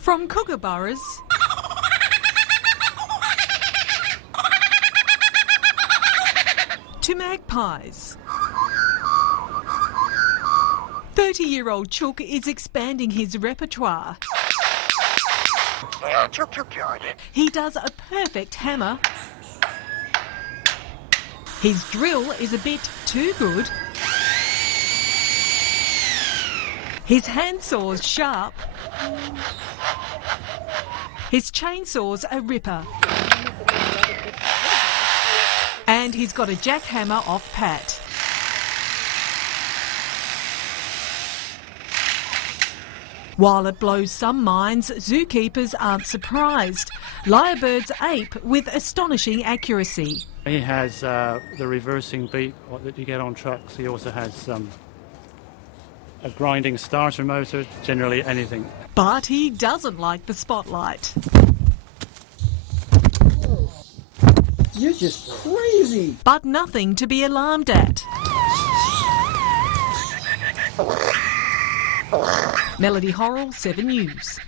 From kookaburras to magpies, 30-year-old Chook is expanding his repertoire. He does a perfect hammer. His drill is a bit too good. His handsaw's sharp. His chainsaw's a ripper. And he's got a jackhammer off pat. While it blows some minds, zookeepers aren't surprised. Lyrebirds ape with astonishing accuracy. He has the reversing beat that you get on trucks. He also has a grinding starter motor, generally anything. But he doesn't like the spotlight. You're just crazy. But nothing to be alarmed at. Melody Horrell, 7 News.